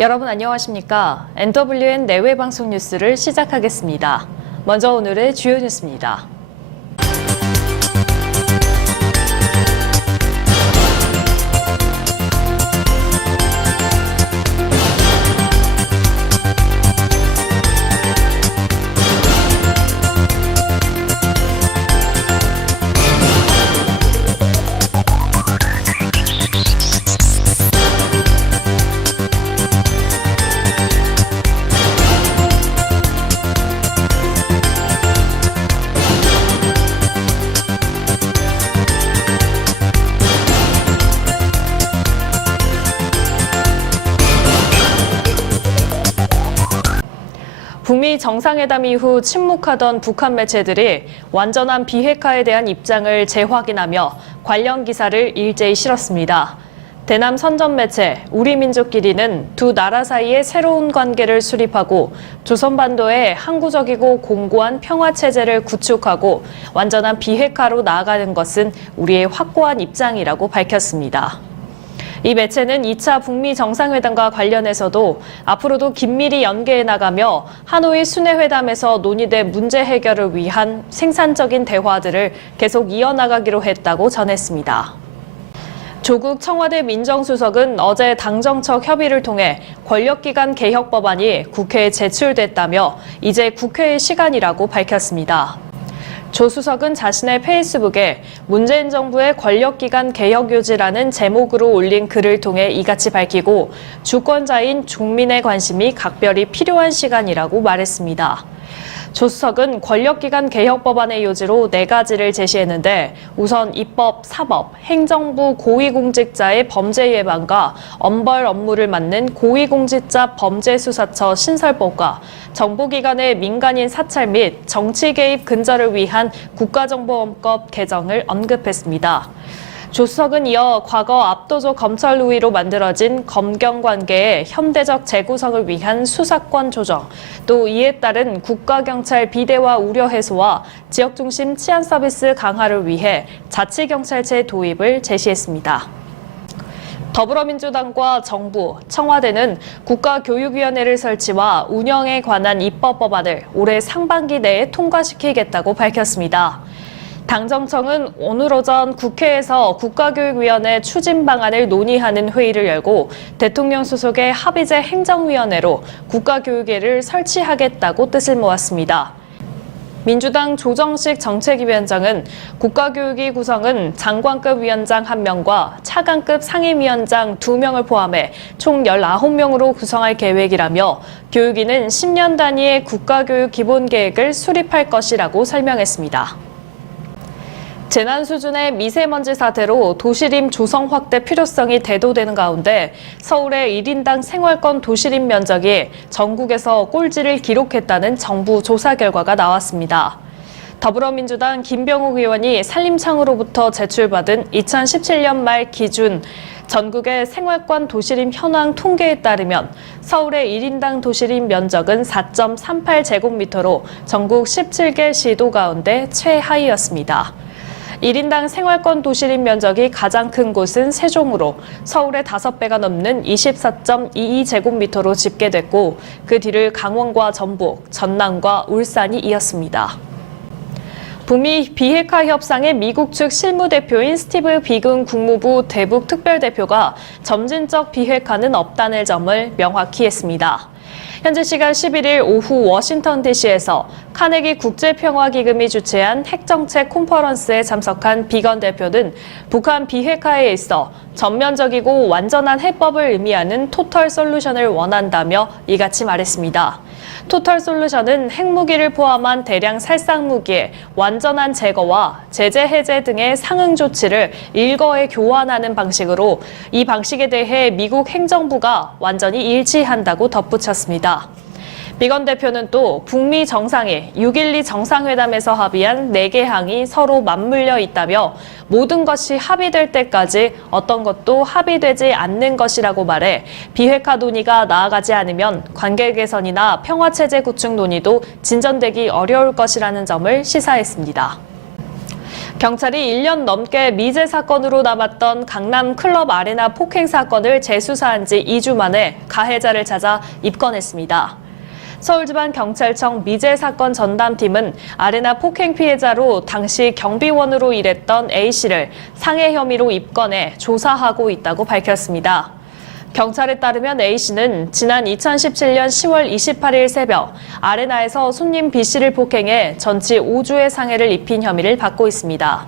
여러분 안녕하십니까? NWN 내외 방송 뉴스를 시작하겠습니다. 먼저 오늘의 주요 뉴스입니다. 북미 정상회담 이후 침묵하던 북한 매체들이 완전한 비핵화에 대한 입장을 재확인하며 관련 기사를 일제히 실었습니다. 대남 선전 매체 우리민족끼리는 두 나라 사이의 새로운 관계를 수립하고 조선반도에 항구적이고 공고한 평화체제를 구축하고 완전한 비핵화로 나아가는 것은 우리의 확고한 입장이라고 밝혔습니다. 이 매체는 2차 북미 정상회담과 관련해서도 앞으로도 긴밀히 연계해 나가며 하노이 순회회담에서 논의된 문제 해결을 위한 생산적인 대화들을 계속 이어나가기로 했다고 전했습니다. 조국 청와대 민정수석은 어제 당정청 협의를 통해 권력기관 개혁 법안이 국회에 제출됐다며 이제 국회의 시간이라고 밝혔습니다. 조 수석은 자신의 페이스북에 문재인 정부의 권력기관 개혁요지라는 제목으로 올린 글을 통해 이같이 밝히고 주권자인 국민의 관심이 각별히 필요한 시간이라고 말했습니다. 조 수석은 권력기관 개혁 법안의 요지로 4가지를 제시했는데 우선 입법, 사법, 행정부 고위공직자의 범죄 예방과 엄벌 업무를 맡는 고위공직자 범죄수사처 신설법과 정보기관의 민간인 사찰 및 정치 개입 근절을 위한 국가정보원법 개정을 언급했습니다. 조 수석은 이어 과거 압도적 검찰 우위로 만들어진 검경 관계의 현대적 재구성을 위한 수사권 조정, 또 이에 따른 국가경찰 비대화 우려 해소와 지역중심 치안 서비스 강화를 위해 자치경찰제 도입을 제시했습니다. 더불어민주당과 정부, 청와대는 국가교육위원회를 설치와 운영에 관한 입법 법안을 올해 상반기 내에 통과시키겠다고 밝혔습니다. 당정청은 오늘 오전 국회에서 국가교육위원회 추진 방안을 논의하는 회의를 열고 대통령 소속의 합의제 행정위원회로 국가교육위를 설치하겠다고 뜻을 모았습니다. 민주당 조정식 정책위원장은 국가교육위 구성은 장관급 위원장 1명과 차관급 상임위원장 2명을 포함해 총 19명으로 구성할 계획이라며 교육위는 10년 단위의 국가교육 기본계획을 수립할 것이라고 설명했습니다. 재난 수준의 미세먼지 사태로 도시림 조성 확대 필요성이 대두되는 가운데 서울의 1인당 생활권 도시림 면적이 전국에서 꼴찌를 기록했다는 정부 조사 결과가 나왔습니다. 더불어민주당 김병욱 의원이 산림청으로부터 제출받은 2017년 말 기준 전국의 생활권 도시림 현황 통계에 따르면 서울의 1인당 도시림 면적은 4.38제곱미터로 전국 17개 시도 가운데 최하위였습니다. 1인당 생활권 도시림 면적이 가장 큰 곳은 세종으로 서울의 5배가 넘는 24.22제곱미터로 집계됐고 그 뒤를 강원과 전북, 전남과 울산이 이었습니다. 북미 비핵화 협상의 미국 측 실무대표인 스티브 비건 국무부 대북 특별대표가 점진적 비핵화는 없다는 점을 명확히 했습니다. 현지 시간 11일 오후 워싱턴 DC에서 카네기 국제평화기금이 주최한 핵정책 컨퍼런스에 참석한 비건 대표는 북한 비핵화에 있어 전면적이고 완전한 해법을 의미하는 토털 솔루션을 원한다며 이같이 말했습니다. 토털 솔루션은 핵무기를 포함한 대량 살상무기의 완전한 제거와 제재 해제 등의 상응 조치를 일거에 교환하는 방식으로 이 방식에 대해 미국 행정부가 완전히 일치한다고 덧붙였습니다. 비건 대표는 또 북미 정상이 6.12 정상회담에서 합의한 4개 항이 서로 맞물려 있다며 모든 것이 합의될 때까지 어떤 것도 합의되지 않는 것이라고 말해 비핵화 논의가 나아가지 않으면 관계 개선이나 평화체제 구축 논의도 진전되기 어려울 것이라는 점을 시사했습니다. 경찰이 1년 넘게 미제 사건으로 남았던 강남 클럽 아레나 폭행 사건을 재수사한 지 2주 만에 가해자를 찾아 입건했습니다. 서울지방경찰청 미제 사건 전담팀은 아레나 폭행 피해자로 당시 경비원으로 일했던 A씨를 상해 혐의로 입건해 조사하고 있다고 밝혔습니다. 경찰에 따르면 A씨는 지난 2017년 10월 28일 새벽 아레나에서 손님 B씨를 폭행해 전치 5주의 상해를 입힌 혐의를 받고 있습니다.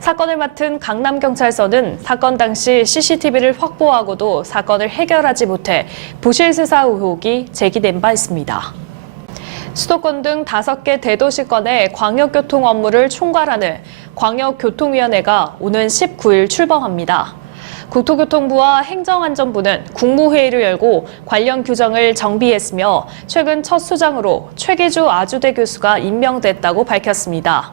사건을 맡은 강남경찰서는 사건 당시 CCTV를 확보하고도 사건을 해결하지 못해 부실수사 의혹이 제기된 바 있습니다. 수도권 등 5개 대도시권의 광역교통 업무를 총괄하는 광역교통위원회가 오는 19일 출범합니다. 국토교통부와 행정안전부는 국무회의를 열고 관련 규정을 정비했으며 최근 첫 수장으로 최기주 아주대 교수가 임명됐다고 밝혔습니다.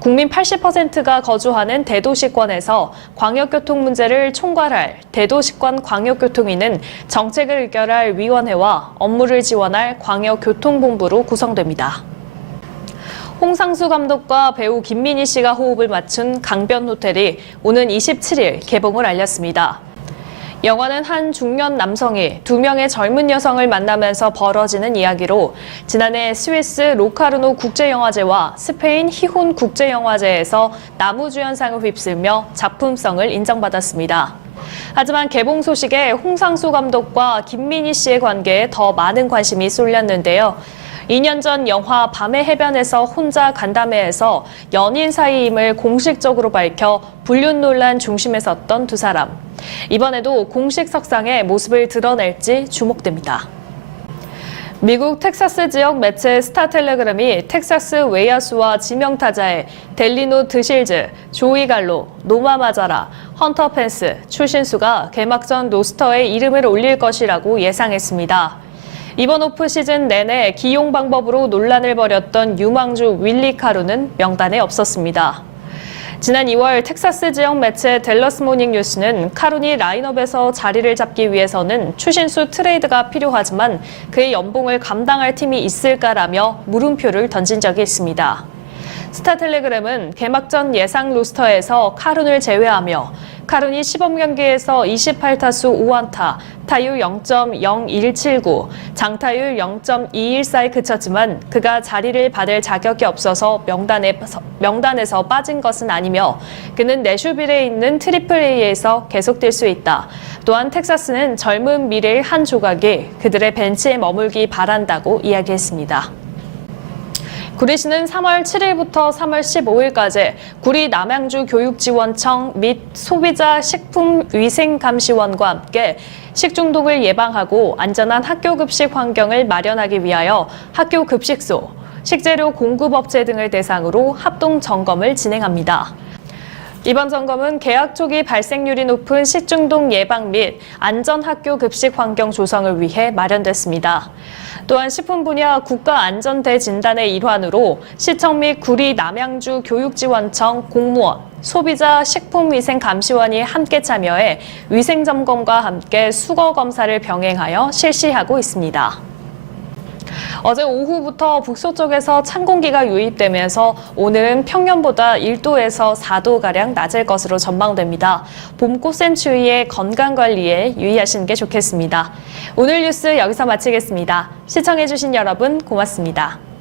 국민 80%가 거주하는 대도시권에서 광역교통 문제를 총괄할 대도시권 광역교통위는 정책을 의결할 위원회와 업무를 지원할 광역교통본부로 구성됩니다. 홍상수 감독과 배우 김민희 씨가 호흡을 맞춘 강변호텔이 오는 27일 개봉을 알렸습니다. 영화는 한 중년 남성이 2명의 젊은 여성을 만나면서 벌어지는 이야기로 지난해 스위스 로카르노 국제영화제와 스페인 히혼 국제영화제에서 나무주연상을 휩쓸며 작품성을 인정받았습니다. 하지만 개봉 소식에 홍상수 감독과 김민희 씨의 관계에 더 많은 관심이 쏠렸는데요. 2년 전 영화 밤의 해변에서 혼자 간담회에서 연인 사이임을 공식적으로 밝혀 불륜 논란 중심에 섰던 두 사람. 이번에도 공식 석상에 모습을 드러낼지 주목됩니다. 미국 텍사스 지역 매체 스타텔레그램이 텍사스 외야수와 지명타자의 델리노 드실즈, 조이 갈로, 노마 마자라, 헌터 펜스, 추신수가 개막전 로스터에 이름을 올릴 것이라고 예상했습니다. 이번 오프 시즌 내내 기용 방법으로 논란을 벌였던 유망주 윌리 카루는 명단에 없었습니다. 지난 2월 텍사스 지역 매체 댈러스 모닝 뉴스는 카룬이 라인업에서 자리를 잡기 위해서는 추신수 트레이드가 필요하지만 그의 연봉을 감당할 팀이 있을까라며 물음표를 던진 적이 있습니다. 스타텔레그램은 개막전 예상 로스터에서 카룬을 제외하며 카룬이 시범 경기에서 28타수 5안타, 타율 0.0179, 장타율 0.214에 그쳤지만 그가 자리를 받을 자격이 없어서 명단에서 빠진 것은 아니며 그는 내슈빌에 있는 트리플 A에서 계속될 수 있다. 또한 텍사스는 젊은 미래의 한 조각이 그들의 벤치에 머물기 바란다고 이야기했습니다. 구리시는 3월 7일부터 3월 15일까지 구리 남양주 교육지원청 및 소비자 식품위생감시원과 함께 식중독을 예방하고 안전한 학교급식 환경을 마련하기 위하여 학교급식소, 식재료 공급업체 등을 대상으로 합동 점검을 진행합니다. 이번 점검은 개학 초기 발생률이 높은 식중독 예방 및 안전 학교 급식 환경 조성을 위해 마련됐습니다. 또한 식품 분야 국가안전대진단의 일환으로 시청 및 구리 남양주 교육지원청 공무원, 소비자 식품위생감시원이 함께 참여해 위생점검과 함께 수거검사를 병행하여 실시하고 있습니다. 어제 오후부터 북서쪽에서 찬 공기가 유입되면서 오늘은 평년보다 1도에서 4도가량 낮을 것으로 전망됩니다. 봄꽃샘 추위에 건강관리에 유의하시는 게 좋겠습니다. 오늘 뉴스 여기서 마치겠습니다. 시청해주신 여러분 고맙습니다.